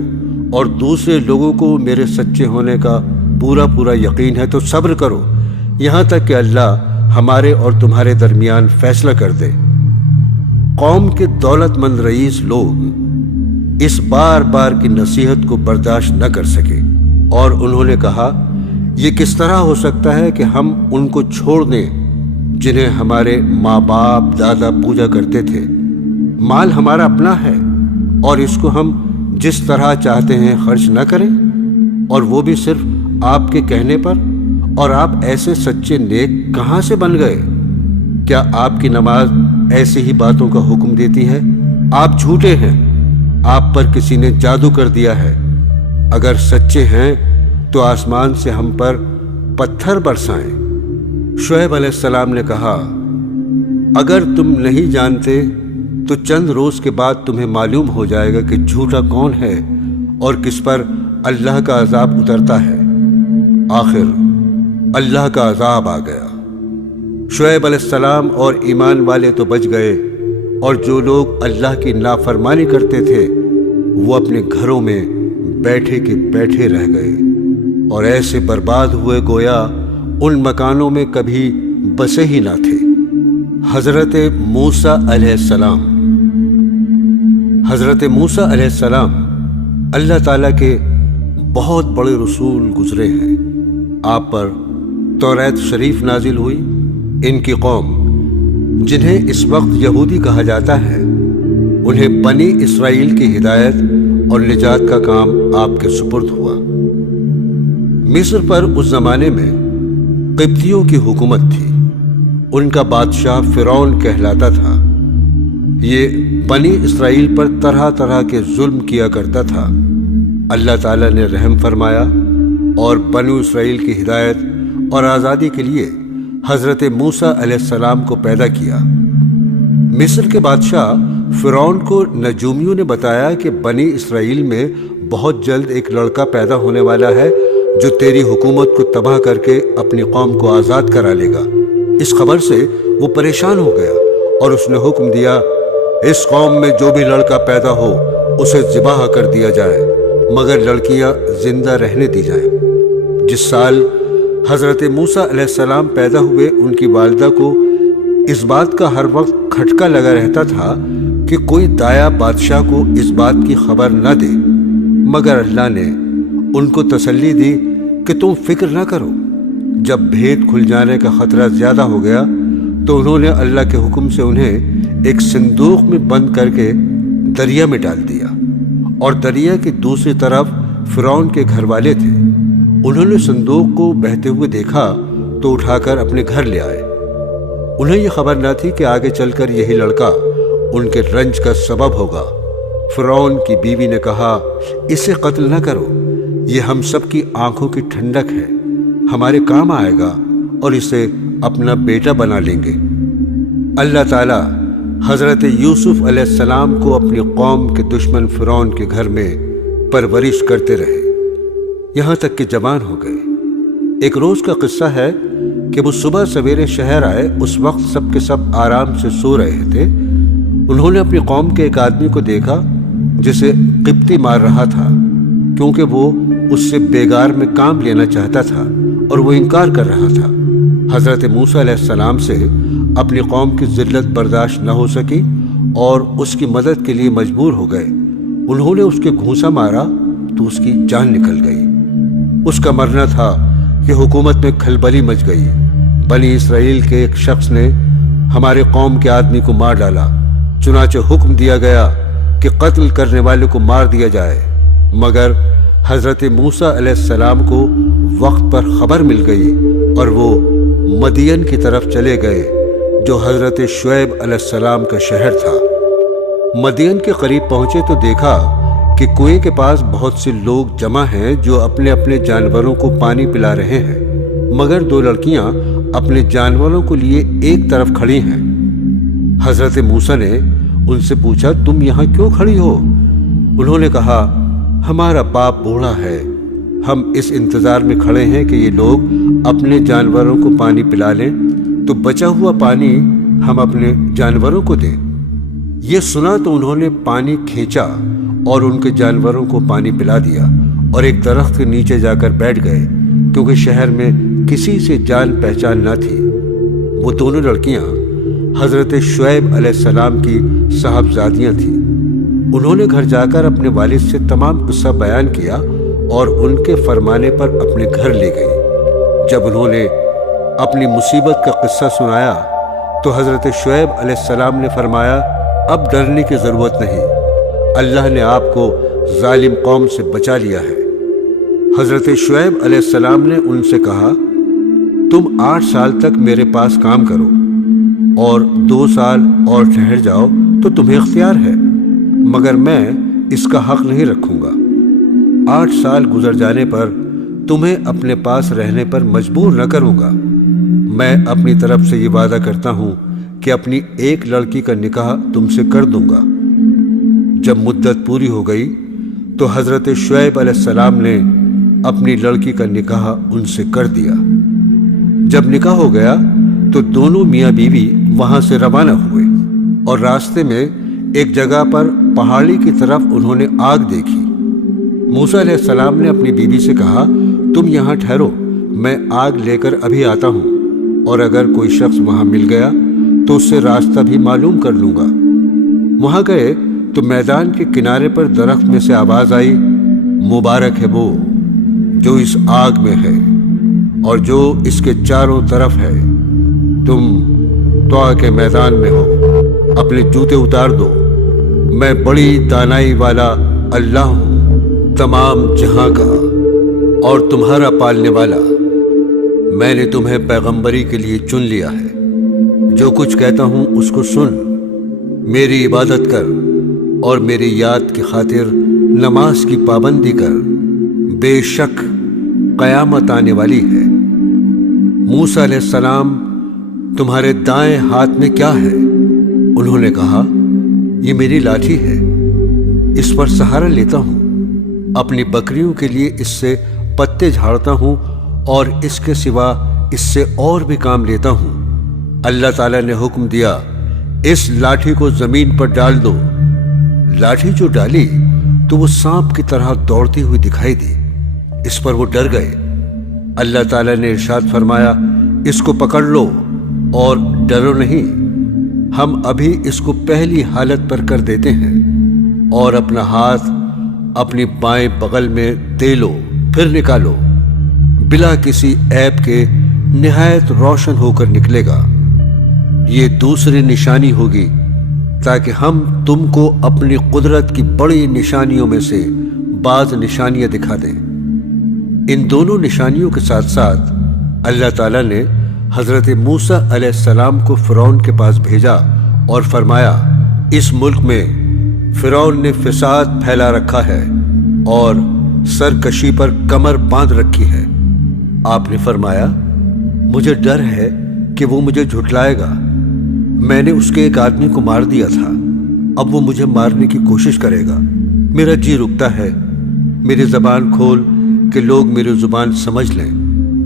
اور دوسرے لوگوں کو میرے سچے ہونے کا پورا یقین ہے تو صبر کرو، یہاں تک کہ اللہ ہمارے اور تمہارے درمیان فیصلہ کر دے۔ قوم کے دولت مند رئیس لوگ اس بار بار کی نصیحت کو برداشت نہ کر سکے، اور انہوں نے کہا یہ کس طرح ہو سکتا ہے کہ ہم ان کو چھوڑ دیں جنہیں ہمارے ماں باپ دادا پوجا کرتے تھے؟ مال ہمارا اپنا ہے اور اس کو ہم جس طرح چاہتے ہیں خرچ نہ کریں، اور وہ بھی صرف آپ کے کہنے پر؟ اور آپ ایسے سچے نیک کہاں سے بن گئے؟ کیا آپ کی نماز ایسی ہی باتوں کا حکم دیتی ہے؟ آپ جھوٹے ہیں، آپ پر کسی نے جادو کر دیا ہے۔ اگر سچے ہیں تو آسمان سے ہم پر پتھر برسائیں۔ شعیب علیہ السلام نے کہا اگر تم نہیں جانتے تو چند روز کے بعد تمہیں معلوم ہو جائے گا کہ جھوٹا کون ہے اور کس پر اللہ کا عذاب اترتا ہے۔ آخر اللہ کا عذاب آ گیا۔ شعیب علیہ السلام اور ایمان والے تو بچ گئے، اور جو لوگ اللہ کی نافرمانی کرتے تھے وہ اپنے گھروں میں بیٹھے کے بیٹھے رہ گئے، اور ایسے برباد ہوئے گویا ان مکانوں میں کبھی بسے ہی نہ تھے۔ حضرت موسیٰ علیہ السلام۔ حضرت موسیٰ علیہ السلام اللہ تعالیٰ کے بہت بڑے رسول گزرے ہیں۔ آپ پر توریت شریف نازل ہوئی۔ ان کی قوم جنہیں اس وقت یہودی کہا جاتا ہے، انہیں بنی اسرائیل کی ہدایت اور نجات کا کام آپ کے سپرد ہوا۔ مصر پر اس زمانے میں قبطیوں کی حکومت تھی۔ ان کا بادشاہ فرعون کہلاتا تھا۔ یہ بنی اسرائیل پر طرح طرح کے ظلم کیا کرتا تھا۔ اللہ تعالیٰ نے رحم فرمایا اور بنو اسرائیل کی ہدایت اور آزادی کے لیے حضرت موسیٰ علیہ السلام کو پیدا کیا۔ مصر کے بادشاہ فرعون کو نجومیوں نے بتایا کہ بنی اسرائیل میں بہت جلد ایک لڑکا پیدا ہونے والا ہے جو تیری حکومت کو تباہ کر کے اپنی قوم کو آزاد کرا لے گا۔ اس خبر سے وہ پریشان ہو گیا اور اس نے حکم دیا، اس قوم میں جو بھی لڑکا پیدا ہو اسے ذبح کر دیا جائے، مگر لڑکیاں زندہ رہنے دی جائیں۔ جس سال حضرت موسیٰ علیہ السلام پیدا ہوئے، ان کی والدہ کو اس بات کا ہر وقت کھٹکا لگا رہتا تھا کہ کوئی دایا بادشاہ کو اس بات کی خبر نہ دے، مگر اللہ نے ان کو تسلی دی کہ تم فکر نہ کرو۔ جب بھید کھل جانے کا خطرہ زیادہ ہو گیا تو انہوں نے اللہ کے حکم سے انہیں ایک صندوق میں بند کر کے دریا میں ڈال دیا، اور دریا کی دوسری طرف فرعون کے گھر والے تھے۔ انہوں نے صندوق کو بہتے ہوئے دیکھا تو اٹھا کر اپنے گھر لے آئے۔ انہیں یہ خبر نہ تھی کہ آگے چل کر یہی لڑکا ان کے رنج کا سبب ہوگا۔ فرعون کی بیوی نے کہا، اسے قتل نہ کرو، یہ ہم سب کی آنکھوں کی ٹھنڈک ہے، ہمارے کام آئے گا اور اسے اپنا بیٹا بنا لیں گے۔ اللہ تعالیٰ حضرت یوسف علیہ السلام کو اپنی قوم کے دشمن فرعون کے گھر میں پرورش کرتے رہے، یہاں تک کہ جوان ہو گئے۔ ایک روز کا قصہ ہے کہ وہ صبح سویرے شہر آئے، اس وقت سب کے سب آرام سے سو رہے تھے۔ انہوں نے اپنی قوم کے ایک آدمی کو دیکھا جسے قبطی مار رہا تھا، کیونکہ وہ اس سے بیگار میں کام لینا چاہتا تھا اور وہ انکار کر رہا تھا۔ حضرت موسیٰ علیہ السلام سے اپنی قوم کی ذلت برداشت نہ ہو سکی اور اس کی مدد کے لیے مجبور ہو گئے۔ انہوں نے اس کے گھونسا مارا تو اس کی جان نکل گئی۔ اس کا مرنا تھا کہ حکومت میں کھلبلی مچ گئی۔ بنی اسرائیل کے ایک شخص نے ہمارے قوم کے آدمی کو مار ڈالا، چنانچہ حکم دیا گیا کہ قتل کرنے والے کو مار دیا جائے، مگر حضرت موسیٰ علیہ السلام کو وقت پر خبر مل گئی اور وہ مدین کی طرف چلے گئے جو حضرت شعیب علیہ السلام کا شہر تھا۔ مدین کے قریب پہنچے تو دیکھا کہ کنویں کے پاس بہت سے لوگ جمع ہیں جو اپنے اپنے جانوروں کو پانی پلا رہے ہیں، مگر دو لڑکیاں اپنے جانوروں کو لیے ایک طرف کھڑی ہیں۔ حضرت موسیٰ نے ان سے پوچھا، تم یہاں کیوں کھڑی ہو؟ انہوں نے کہا، ہمارا باپ بوڑھا ہے، ہم اس انتظار میں کھڑے ہیں کہ یہ لوگ اپنے جانوروں کو پانی پلا لیں تو بچا ہوا پانی ہم اپنے جانوروں کو دیں۔ یہ سنا تو انہوں نے پانی کھینچا اور ان کے جانوروں کو پانی پلا دیا اور ایک درخت کے نیچے جا کر بیٹھ گئے، کیونکہ شہر میں کسی سے جان پہچان نہ تھی۔ وہ دونوں لڑکیاں حضرت شعیب علیہ السلام کی صاحبزادیاں تھیں۔ انہوں نے گھر جا کر اپنے والد سے تمام قصہ بیان کیا اور ان کے فرمانے پر اپنے گھر لے گئی۔ جب انہوں نے اپنی مصیبت کا قصہ سنایا تو حضرت شعیب علیہ السلام نے فرمایا، اب ڈرنے کی ضرورت نہیں، اللہ نے آپ کو ظالم قوم سے بچا لیا ہے۔ حضرت شعیب علیہ السلام نے ان سے کہا، تم 8 سال تک میرے پاس کام کرو اور 2 سال اور ٹھہر جاؤ تو تمہیں اختیار ہے، مگر میں اس کا حق نہیں رکھوں گا۔ 8 سال گزر جانے پر تمہیں اپنے پاس رہنے پر مجبور نہ کروں گا۔ میں اپنی طرف سے یہ وعدہ کرتا ہوں کہ اپنی ایک لڑکی کا نکاح تم سے کر دوں گا۔ جب مدت پوری ہو گئی تو حضرت شعیب علیہ السلام نے اپنی لڑکی کا نکاح ان سے کر دیا۔ جب نکاح ہو گیا تو دونوں میاں بیوی وہاں سے روانہ ہوئے اور راستے میں ایک جگہ پر پہاڑی کی طرف انہوں نے آگ دیکھی۔ موسیٰ علیہ السلام نے اپنی بیوی سے کہا، تم یہاں ٹھہرو، میں آگ لے کر ابھی آتا ہوں، اور اگر کوئی شخص وہاں مل گیا تو اس سے راستہ بھی معلوم کر لوں گا۔ وہاں گئے تو میدان کے کنارے پر درخت میں سے آواز آئی، مبارک ہے وہ جو اس آگ میں ہے اور جو اس کے چاروں طرف ہے۔ تم طوا کے میدان میں ہو، اپنے جوتے اتار دو، میں بڑی دانائی والا اللہ ہوں، تمام جہاں کا اور تمہارا پالنے والا۔ میں نے تمہیں پیغمبری کے لیے چن لیا ہے، جو کچھ کہتا ہوں اس کو سن، میری عبادت کر اور میری یاد کی خاطر نماز کی پابندی کر، بے شک قیامت آنے والی ہے۔ موسیٰ علیہ السلام، تمہارے دائیں ہاتھ میں کیا ہے؟ انہوں نے کہا، یہ میری لاٹھی ہے، اس پر سہارا لیتا ہوں، اپنی بکریوں کے لیے اس سے پتے جھاڑتا ہوں اور اس کے سوا اس سے اور بھی کام لیتا ہوں۔ اللہ تعالیٰ نے حکم دیا، اس لاٹھی کو زمین پر ڈال دو۔ لاٹھی جو ڈالی تو وہ سانپ کی طرح دوڑتی ہوئی دکھائی دی۔ اس پر وہ ڈر گئے۔ اللہ تعالیٰ نے ارشاد فرمایا، اس کو پکڑ لو اور ڈرو نہیں، ہم ابھی اس کو پہلی حالت پر کر دیتے ہیں، اور اپنا ہاتھ اپنی بائیں بغل میں دے لو، پھر نکالو، بلا کسی عیب کے نہایت روشن ہو کر نکلے گا۔ یہ دوسری نشانی ہوگی تاکہ ہم تم کو اپنی قدرت کی بڑی نشانیوں میں سے بعض نشانیاں دکھا دیں۔ ان دونوں نشانیوں کے ساتھ ساتھ اللہ تعالیٰ نے حضرت موسیٰ علیہ السلام کو فرعون کے پاس بھیجا اور فرمایا، اس ملک میں فرعون نے فساد پھیلا رکھا ہے اور سرکشی پر کمر باندھ رکھی ہے۔ آپ نے فرمایا، مجھے ڈر ہے کہ وہ مجھے جھٹلائے گا، میں نے اس کے ایک آدمی کو مار دیا تھا، اب وہ مجھے مارنے کی کوشش کرے گا، میرا جی رکتا ہے، میری زبان کھول کہ لوگ میری زبان سمجھ لیں،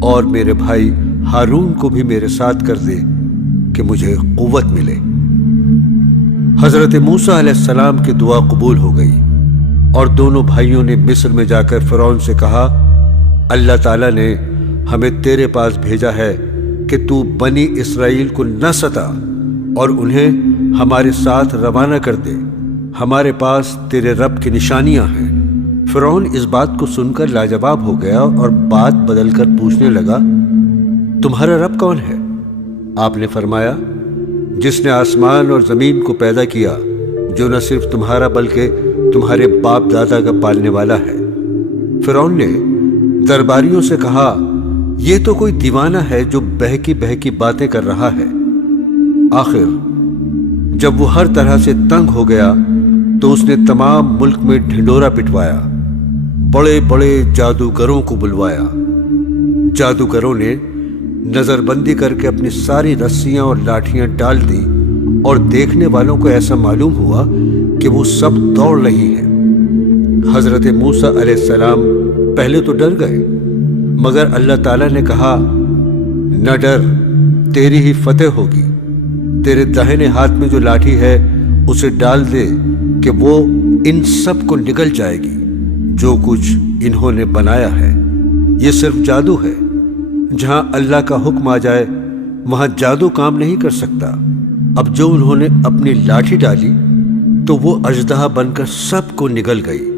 اور میرے بھائی ہارون کو بھی میرے ساتھ کر دے کہ مجھے قوت ملے۔ حضرت موسیٰ علیہ السلام کی دعا قبول ہو گئی اور دونوں بھائیوں نے مصر میں جا کر فرعون سے کہا، اللہ تعالیٰ نے ہمیں تیرے پاس بھیجا ہے کہ تو بنی اسرائیل کو نہ ستا اور انہیں ہمارے ساتھ روانہ کر دے، ہمارے پاس تیرے رب کی نشانیاں ہیں۔ فرعون اس بات کو سن کر لاجواب ہو گیا اور بات بدل کر پوچھنے لگا، تمہارا رب کون ہے؟ آپ نے فرمایا، جس نے آسمان اور زمین کو پیدا کیا، جو نہ صرف تمہارا بلکہ تمہارے باپ دادا کا پالنے والا ہے۔ فرعون نے درباریوں سے کہا، یہ تو کوئی دیوانہ ہے جو بہکی بہکی باتیں کر رہا ہے۔ آخر جب وہ ہر طرح سے تنگ ہو گیا تو اس نے تمام ملک میں ڈھنڈورا پٹوایا، بڑے بڑے جادوگروں کو بلوایا۔ جادوگروں نے نظر بندی کر کے اپنی ساری رسیاں اور لاٹھیاں ڈال دی اور دیکھنے والوں کو ایسا معلوم ہوا کہ وہ سب دوڑ رہی ہیں۔ حضرت موسیٰ علیہ السلام پہلے تو ڈر گئے، مگر اللہ تعالیٰ نے کہا، نہ ڈر، تیری ہی فتح ہوگی، تیرے داہنے ہاتھ میں جو لاٹھی ہے اسے ڈال دے کہ وہ ان سب کو نگل جائے گی جو کچھ انہوں نے بنایا ہے۔ یہ صرف جادو ہے، جہاں اللہ کا حکم آ جائے وہاں جادو کام نہیں کر سکتا۔ اب جو انہوں نے اپنی لاٹھی ڈالی تو وہ اژدہا بن کر سب کو نگل گئی۔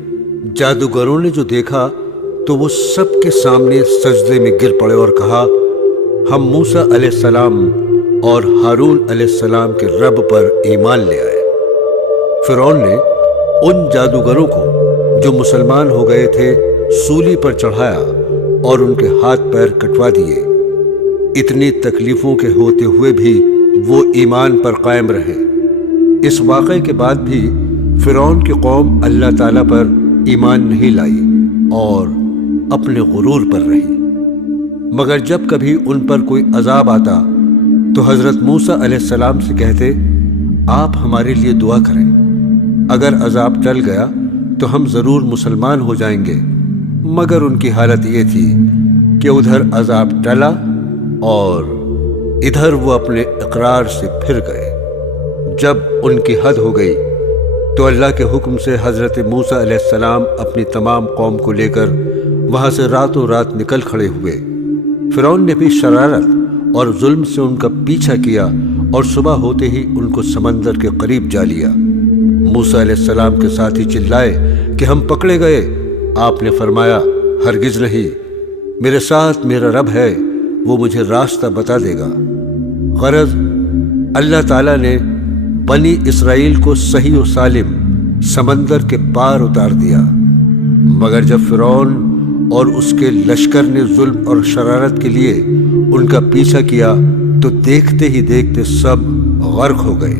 جادوگروں نے جو دیکھا تو وہ سب کے سامنے سجدے میں گر پڑے اور کہا، ہم موسیٰ علیہ السلام اور ہارون علیہ السلام کے رب پر ایمان لے آئے۔ فرعون نے ان جادوگروں کو جو مسلمان ہو گئے تھے سولی پر چڑھایا اور ان کے ہاتھ پیر کٹوا دیے۔ اتنی تکلیفوں کے ہوتے ہوئے بھی وہ ایمان پر قائم رہے۔ اس واقعے کے بعد بھی فرعون کی قوم اللہ تعالیٰ پر ایمان نہیں لائی اور اپنے غرور پر رہی، مگر جب کبھی ان پر کوئی عذاب آتا تو حضرت موسیٰ علیہ السلام سے کہتے، آپ ہمارے لیے دعا کریں، اگر عذاب ٹل گیا تو ہم ضرور مسلمان ہو جائیں گے۔ مگر ان کی حالت یہ تھی کہ ادھر عذاب ٹلا اور ادھر وہ اپنے اقرار سے پھر گئے۔ جب ان کی حد ہو گئی تو اللہ کے حکم سے حضرت موسیٰ علیہ السلام اپنی تمام قوم کو لے کر وہاں سے راتوں رات نکل کھڑے ہوئے۔ فرعون نے بھی شرارت اور ظلم سے ان کا پیچھا کیا اور صبح ہوتے ہی ان کو سمندر کے قریب جا لیا۔ موسیٰ علیہ السلام کے ساتھی چلائے کہ ہم پکڑے گئے۔ آپ نے فرمایا، ہرگز نہیں، میرے ساتھ میرا رب ہے، وہ مجھے راستہ بتا دے گا۔ غرض اللہ تعالیٰ نے بنی اسرائیل کو صحیح و سالم سمندر کے پار اتار دیا، مگر جب فرعون اور اس کے لشکر نے ظلم اور شرارت کے لیے ان کا پیچھا کیا تو دیکھتے ہی دیکھتے سب غرق ہو گئے۔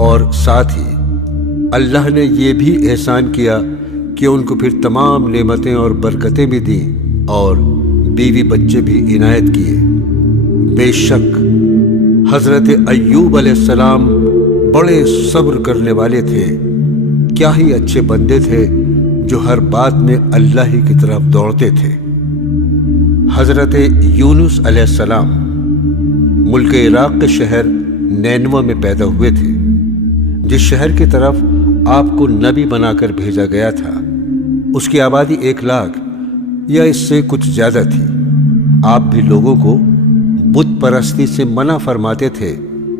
اور ساتھ ہی اللہ نے یہ بھی احسان کیا کہ ان کو پھر تمام نعمتیں اور برکتیں بھی دیں اور بیوی بچے بھی عنایت کیے۔ بے شک حضرت ایوب علیہ السلام بڑے صبر کرنے والے تھے، کیا ہی اچھے بندے تھے جو ہر بات میں اللہ ہی کی طرف دوڑتے تھے۔ حضرت یونس علیہ السلام ملک عراق کے شہر نینوہ میں پیدا ہوئے تھے، جس شہر کی طرف آپ کو نبی بنا کر بھیجا گیا تھا۔ اس کی آبادی 1,00,000 یا اس سے کچھ زیادہ تھی۔ آپ بھی لوگوں کو بت پرستی سے منع فرماتے تھے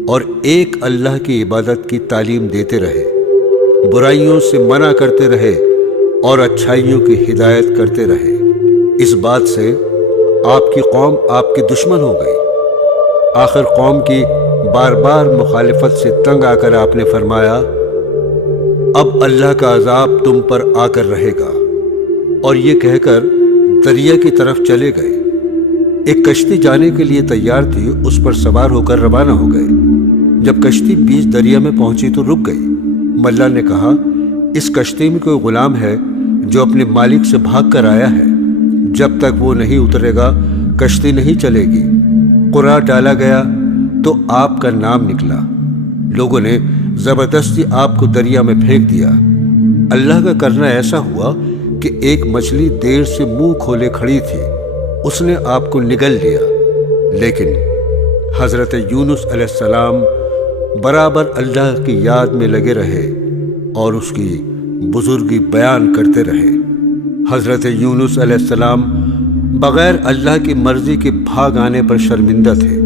اور ایک اللہ کی عبادت کی تعلیم دیتے رہے، برائیوں سے منع کرتے رہے اور اچھائیوں کی ہدایت کرتے رہے۔ اس بات سے آپ کی قوم آپ کی دشمن ہو گئی۔ آخر قوم کی بار بار مخالفت سے تنگ آ کر آپ نے فرمایا، اب اللہ کا عذاب تم پر آ کر رہے گا، اور یہ کہہ کر دریا کی طرف چلے گئے۔ ایک کشتی جانے کے لیے تیار تھی، اس پر سوار ہو کر روانہ ہو گئے۔ جب کشتی بیچ دریا میں پہنچی تو رک گئی۔ ملا نے کہا، اس کشتی میں کوئی غلام ہے جو اپنے مالک سے بھاگ کر آیا ہے، جب تک وہ نہیں اترے گا کشتی نہیں چلے گی۔ قرعہ ڈالا گیا تو آپ کا نام نکلا۔ لوگوں نے زبردستی آپ کو دریا میں پھینک دیا۔ اللہ کا کرنا ایسا ہوا کہ ایک مچھلی دیر سے منہ کھولے کھڑی تھی، اس نے آپ کو نگل لیا۔ لیکن حضرت یونس علیہ السلام برابر اللہ کی یاد میں لگے رہے اور اس کی بزرگی بیان کرتے رہے۔ حضرت یونس علیہ السلام بغیر اللہ کی مرضی کے بھاگ آنے پر شرمندہ تھے۔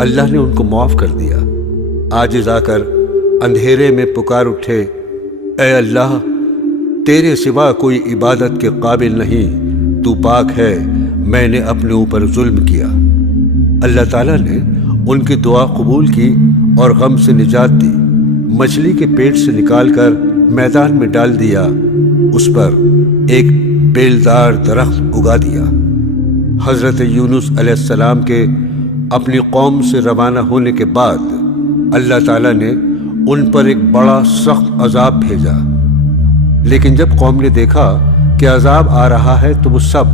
اللہ نے ان کو معاف کر دیا۔ عاجز آ کر اندھیرے میں پکار اٹھے، اے اللہ، تیرے سوا کوئی عبادت کے قابل نہیں، تو پاک ہے، میں نے اپنے اوپر ظلم کیا۔ اللہ تعالیٰ نے ان کی دعا قبول کی اور غم سے نجات دی۔ مچھلی کے پیٹ سے نکال کر میدان میں ڈال دیا، اس پر ایک بیلدار درخت اگا دیا۔ حضرت یونس علیہ السلام کے اپنی قوم سے روانہ ہونے کے بعد اللہ تعالیٰ نے ان پر ایک بڑا سخت عذاب بھیجا۔ لیکن جب قوم نے دیکھا کہ عذاب آ رہا ہے تو وہ سب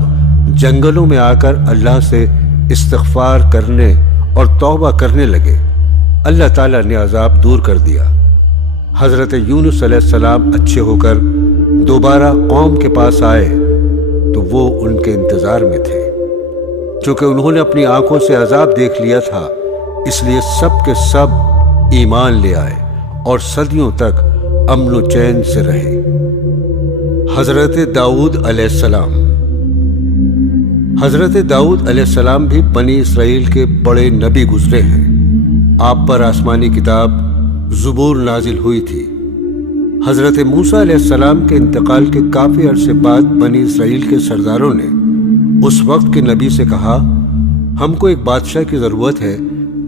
جنگلوں میں آ کر اللہ سے استغفار کرنے اور توبہ کرنے لگے۔ اللہ تعالیٰ نے عذاب دور کر دیا۔ حضرت یونس علیہ السلام اچھے ہو کر دوبارہ قوم کے پاس آئے تو وہ ان کے انتظار میں تھے۔ چونکہ انہوں نے اپنی آنکھوں سے عذاب دیکھ لیا تھا، اس لیے سب کے سب ایمان لے آئے اور صدیوں تک امن و چین سے رہے۔ حضرت داؤد علیہ السلام حضرت داؤد علیہ السلام بھی بنی اسرائیل کے بڑے نبی گزرے ہیں۔ آپ پر آسمانی کتاب زبور نازل ہوئی تھی۔ حضرت موسیٰ علیہ السلام کے انتقال کے کافی عرصے بعد بنی اسرائیل کے سرداروں نے اس وقت کے نبی سے کہا، ہم کو ایک بادشاہ کی ضرورت ہے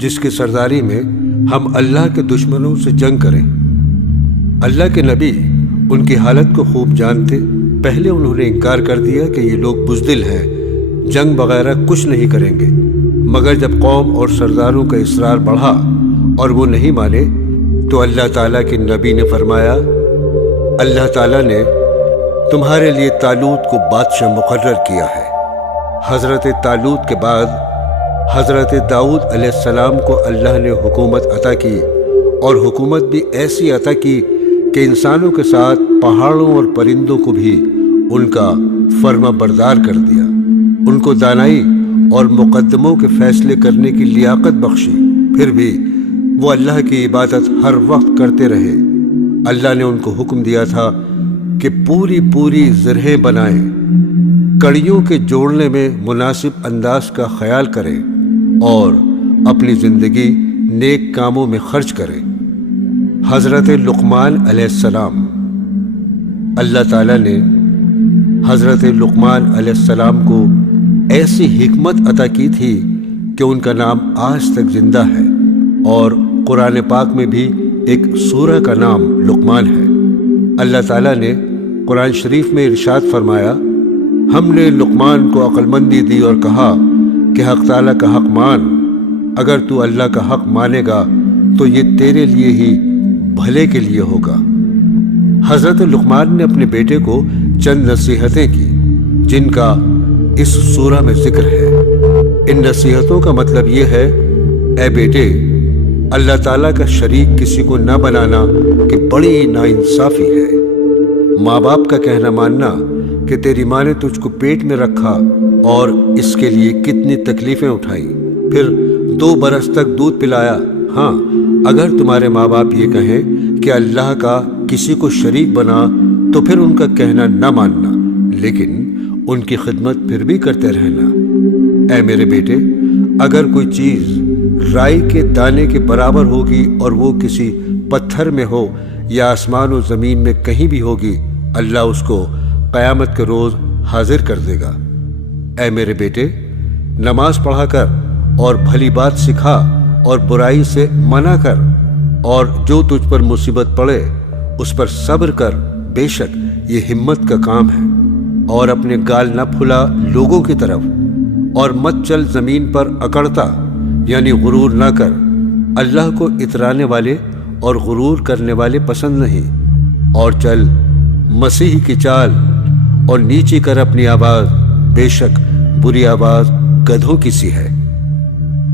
جس کی سرداری میں ہم اللہ کے دشمنوں سے جنگ کریں۔ اللہ کے نبی ان کی حالت کو خوب جانتے، پہلے انہوں نے انکار کر دیا کہ یہ لوگ بزدل ہیں، جنگ وغیرہ کچھ نہیں کریں گے۔ مگر جب قوم اور سرداروں کا اصرار بڑھا اور وہ نہیں مانے تو اللہ تعالیٰ کے نبی نے فرمایا، اللہ تعالیٰ نے تمہارے لیے طالوت کو بادشاہ مقرر کیا ہے۔ حضرت طالوت کے بعد حضرت داؤد علیہ السلام کو اللہ نے حکومت عطا کی، اور حکومت بھی ایسی عطا کی کہ انسانوں کے ساتھ پہاڑوں اور پرندوں کو بھی ان کا فرما بردار کر دیا۔ ان کو دانائی اور مقدموں کے فیصلے کرنے کی لیاقت بخشی، پھر بھی وہ اللہ کی عبادت ہر وقت کرتے رہے۔ اللہ نے ان کو حکم دیا تھا کہ پوری زرہیں بنائیں، کڑیوں کے جوڑنے میں مناسب انداز کا خیال کریں اور اپنی زندگی نیک کاموں میں خرچ کریں۔ حضرت لقمان علیہ السلام اللہ تعالیٰ نے حضرت لقمان علیہ السلام کو ایسی حکمت عطا کی تھی کہ ان کا نام آج تک زندہ ہے، اور قرآن پاک میں بھی ایک سورہ کا نام لقمان ہے۔ اللہ تعالیٰ نے قرآن شریف میں ارشاد فرمایا، ہم نے لقمان کو عقل مندی دی اور کہا کہ حق تعالیٰ کا حق مان، اگر تو اللہ کا حق مانے گا تو یہ تیرے لیے ہی بھلے کے لیے ہوگا۔ حضرت لقمان نے اپنے بیٹے کو چند نصیحتیں کی جن کا اس سورہ میں ذکر ہے۔ ان نصیحتوں کا مطلب یہ ہے، اے بیٹے، اللہ تعالیٰ کا شریک کسی کو نہ بنانا کہ بڑی ناانصافی ہے۔ ماں باپ کا کہنا ماننا کہ تیری ماں نے تجھ کو پیٹ میں رکھا اور اس کے لیے کتنی تکلیفیں اٹھائیں، پھر 2 برس تک دودھ پلایا۔ ہاں، اگر تمہارے ماں باپ یہ کہیں کہ اللہ کا کسی کو شریک بنا تو پھر ان کا کہنا نہ ماننا، لیکن ان کی خدمت پھر بھی کرتے رہنا۔ اے میرے بیٹے، اگر کوئی چیز رائی کے دانے کے برابر ہوگی اور وہ کسی پتھر میں ہو یا آسمان و زمین میں کہیں بھی ہوگی، اللہ اس کو قیامت کے روز حاضر کر دے گا۔ اے میرے بیٹے، نماز پڑھا کر اور بھلی بات سکھا اور برائی سے منع کر، اور جو تجھ پر مصیبت پڑے اس پر صبر کر، بے شک یہ ہمت کا کام ہے۔ اور اپنے گال نہ پھلا لوگوں کی طرف، اور مت چل زمین پر اکڑتا، یعنی غرور نہ کر۔ اللہ کو اترانے والے اور غرور کرنے والے پسند نہیں۔ اور چل مسیح کی چال اور نیچی کر اپنی آواز، بے شک بری آواز گدھوں کی سی ہے۔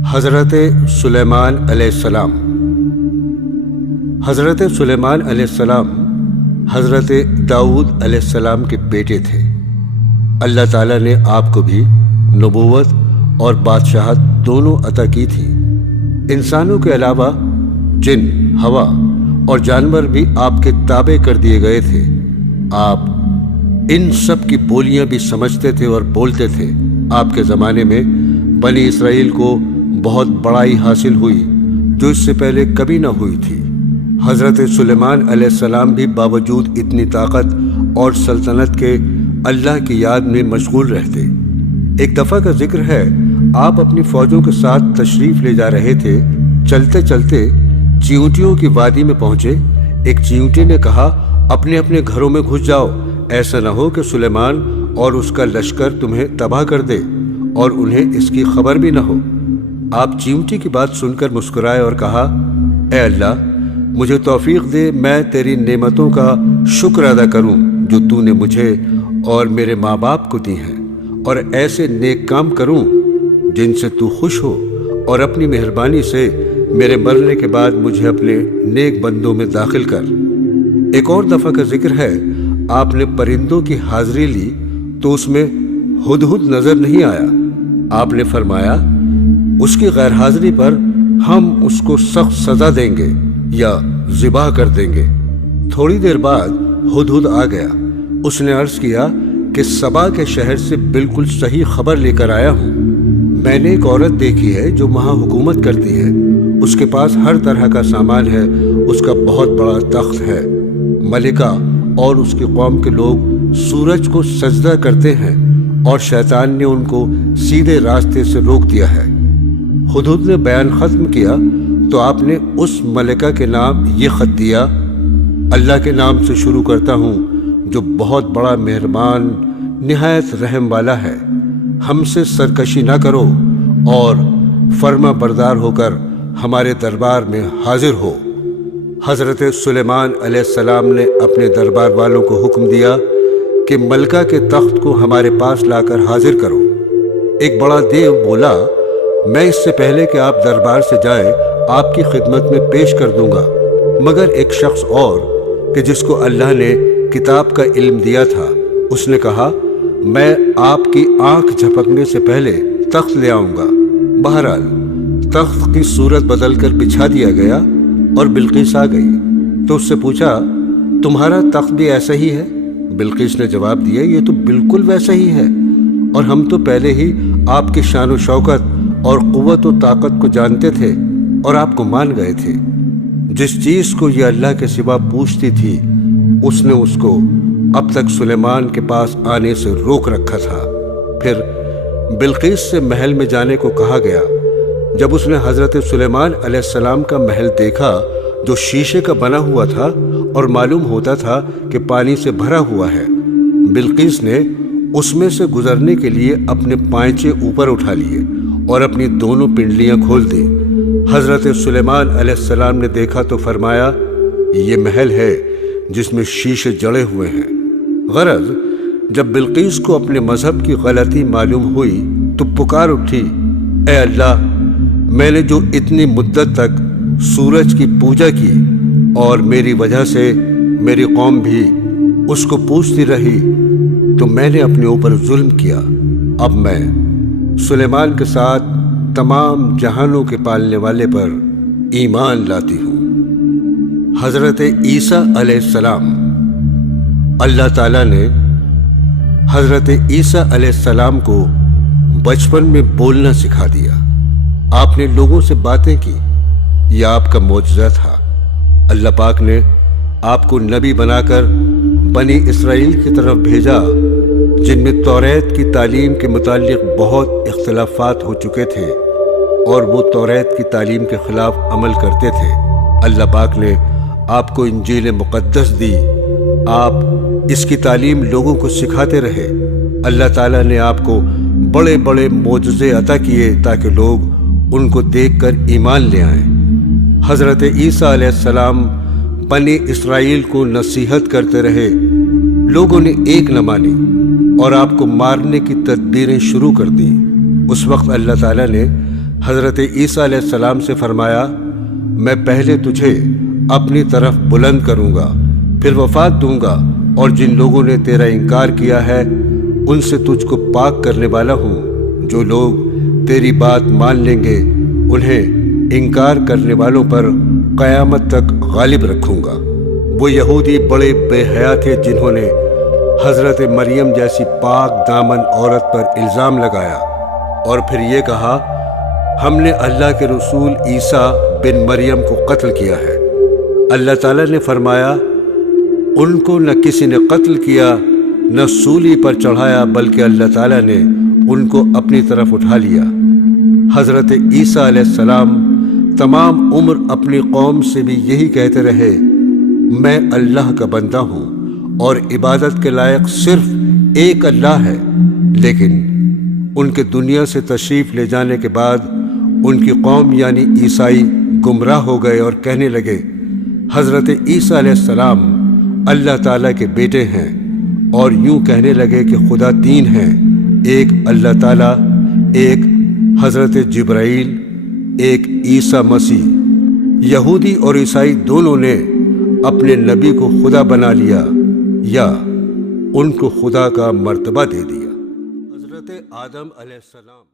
حضرت سلیمان علیہ السلام۔ حضرت سلیمان علیہ السلام حضرت داؤد علیہ السلام کے بیٹے تھے۔ اللہ تعالیٰ نے آپ کو بھی نبوت اور بادشاہت دونوں عطا کی تھی۔ انسانوں کے علاوہ جن، ہوا اور جانور بھی آپ کے تابع کر دیے گئے تھے۔ آپ ان سب کی بولیاں بھی سمجھتے تھے اور بولتے تھے۔ آپ کے زمانے میں بنی اسرائیل کو بہت بڑائی حاصل ہوئی جو اس سے پہلے کبھی نہ ہوئی تھی۔ حضرت سلیمان علیہ السلام بھی باوجود اتنی طاقت اور سلطنت کے اللہ کی یاد میں مشغول رہتے۔ ایک دفعہ کا ذکر ہے، آپ اپنی فوجوں کے ساتھ تشریف لے جا رہے تھے۔ چلتے چلتے چیونٹیوں کی وادی میں پہنچے۔ ایک چیونٹی نے کہا، اپنے اپنے گھروں میں گھس جاؤ، ایسا نہ ہو کہ سلیمان اور اس کا لشکر تمہیں تباہ کر دے اور انہیں اس کی خبر بھی نہ ہو۔ آپ چیونٹی کی بات سن کر مسکرائے اور کہا، اے اللہ، مجھے توفیق دے، میں تیری نعمتوں کا شکر ادا کروں جو تو نے مجھے اور میرے ماں باپ کو دی ہیں، اور ایسے نیک کام کروں جن سے تو خوش ہو، اور اپنی مہربانی سے میرے مرنے کے بعد مجھے اپنے نیک بندوں میں داخل کر۔ ایک اور دفعہ کا ذکر ہے، آپ نے پرندوں کی حاضری لی تو اس میں ہدہد نظر نہیں آیا۔ آپ نے فرمایا، اس کی غیر حاضری پر ہم اس کو سخت سزا دیں گے یا ذبح کر دیں گے۔ تھوڑی دیر بعد ہدہد آ گیا۔ اس نے عرض کیا کہ سبا کے شہر سے بالکل صحیح خبر لے کر آیا ہوں۔ میں نے ایک عورت دیکھی ہے جو وہاں حکومت کرتی ہے، اس کے پاس ہر طرح کا سامان ہے، اس کا بہت بڑا تخت ہے۔ ملکہ اور اس کی قوم کے لوگ سورج کو سجدہ کرتے ہیں اور شیطان نے ان کو سیدھے راستے سے روک دیا ہے۔ ہدہد نے بیان ختم کیا تو آپ نے اس ملکہ کے نام یہ خط دیا، اللہ کے نام سے شروع کرتا ہوں جو بہت بڑا مہربان نہایت رحم والا ہے۔ ہم سے سرکشی نہ کرو اور فرما بردار ہو کر ہمارے دربار میں حاضر ہو۔ حضرت سلیمان علیہ السلام نے اپنے دربار والوں کو حکم دیا کہ ملکہ کے تخت کو ہمارے پاس لا کر حاضر کرو۔ ایک بڑا دیو بولا، میں اس سے پہلے کہ آپ دربار سے جائیں آپ کی خدمت میں پیش کر دوں گا، مگر ایک شخص اور کہ جس کو اللہ نے کتاب کا علم دیا تھا، اس نے کہا، میں آپ کی آنکھ جھپکنے سے پہلے تخت لے آؤں گا۔ بہرحال تخت کی صورت بدل کر بچھا دیا گیا اور بلقیس آ گئی تو اس سے پوچھا، تمہارا تخت بھی ایسا ہی ہے؟ بلقیس نے جواب دیا، یہ تو بالکل ویسا ہی ہے، اور ہم تو پہلے ہی آپ کی شان و شوکت اور قوت و طاقت کو جانتے تھے اور آپ کو مان گئے تھے۔ جس چیز کو یہ اللہ کے سوا پوچھتی تھی اس نے اس کو اب تک سلیمان کے پاس آنے سے روک رکھا تھا۔ پھر بلقیس سے محل میں جانے کو کہا گیا۔ جب اس نے حضرت سلیمان علیہ السلام کا محل دیکھا جو شیشے کا بنا ہوا تھا اور معلوم ہوتا تھا کہ پانی سے بھرا ہوا ہے، بلقیس نے اس میں سے گزرنے کے لیے اپنے پائنچے اوپر اٹھا لیے اور اپنی دونوں پنڈلیاں کھول دیں۔ حضرت سلیمان علیہ السلام نے دیکھا تو فرمایا، یہ محل ہے جس میں شیشے جڑے ہوئے ہیں۔ غرض جب بلقیس کو اپنے مذہب کی غلطی معلوم ہوئی تو پکار اٹھی، اے اللہ، میں نے جو اتنی مدت تک سورج کی پوجا کی اور میری وجہ سے میری قوم بھی اس کو پوجتی رہی، تو میں نے اپنے اوپر ظلم کیا۔ اب میں سلیمان کے ساتھ تمام جہانوں کے پالنے والے پر ایمان لاتی ہوں۔ حضرت عیسیٰ علیہ السلام۔ اللہ تعالیٰ نے حضرت عیسیٰ علیہ السلام کو بچپن میں بولنا سکھا دیا۔ آپ نے لوگوں سے باتیں کی، یہ آپ کا معجزہ تھا۔ اللہ پاک نے آپ کو نبی بنا کر بنی اسرائیل کی طرف بھیجا، جن میں توریت کی تعلیم کے متعلق بہت اختلافات ہو چکے تھے اور وہ توریت کی تعلیم کے خلاف عمل کرتے تھے۔ اللہ پاک نے آپ کو انجیل مقدس دی، آپ اس کی تعلیم لوگوں کو سکھاتے رہے۔ اللہ تعالیٰ نے آپ کو بڑے بڑے معجزے عطا کیے تاکہ لوگ ان کو دیکھ کر ایمان لے آئیں۔ حضرت عیسیٰ علیہ السلام بنی اسرائیل کو نصیحت کرتے رہے، لوگوں نے ایک نہ مانی اور آپ کو مارنے کی تدبیریں شروع کر دیں۔ اس وقت اللہ تعالیٰ نے حضرت عیسیٰ علیہ السلام سے فرمایا، میں پہلے تجھے اپنی طرف بلند کروں گا، پھر وفات دوں گا، اور جن لوگوں نے تیرا انکار کیا ہے ان سے تجھ کو پاک کرنے والا ہوں۔ جو لوگ تیری بات مان لیں گے انہیں انکار کرنے والوں پر قیامت تک غالب رکھوں گا۔ وہ یہودی بڑے بے حیا تھے جنہوں نے حضرت مریم جیسی پاک دامن عورت پر الزام لگایا اور پھر یہ کہا، ہم نے اللہ کے رسول عیسیٰ بن مریم کو قتل کیا ہے۔ اللہ تعالیٰ نے فرمایا، ان کو نہ کسی نے قتل کیا نہ سولی پر چڑھایا، بلکہ اللہ تعالیٰ نے ان کو اپنی طرف اٹھا لیا۔ حضرت عیسیٰ علیہ السلام تمام عمر اپنی قوم سے بھی یہی کہتے رہے، میں اللہ کا بندہ ہوں اور عبادت کے لائق صرف ایک اللہ ہے۔ لیکن ان کے دنیا سے تشریف لے جانے کے بعد ان کی قوم یعنی عیسائی گمراہ ہو گئے اور کہنے لگے، حضرت عیسیٰ علیہ السلام اللہ تعالیٰ کے بیٹے ہیں، اور یوں کہنے لگے کہ خدا تین ہیں، ایک اللہ تعالیٰ، ایک حضرت جبرائیل، ایک عیسیٰ مسیح۔ یہودی اور عیسائی دونوں نے اپنے نبی کو خدا بنا لیا یا ان کو خدا کا مرتبہ دے دیا۔ حضرت آدم علیہ السلام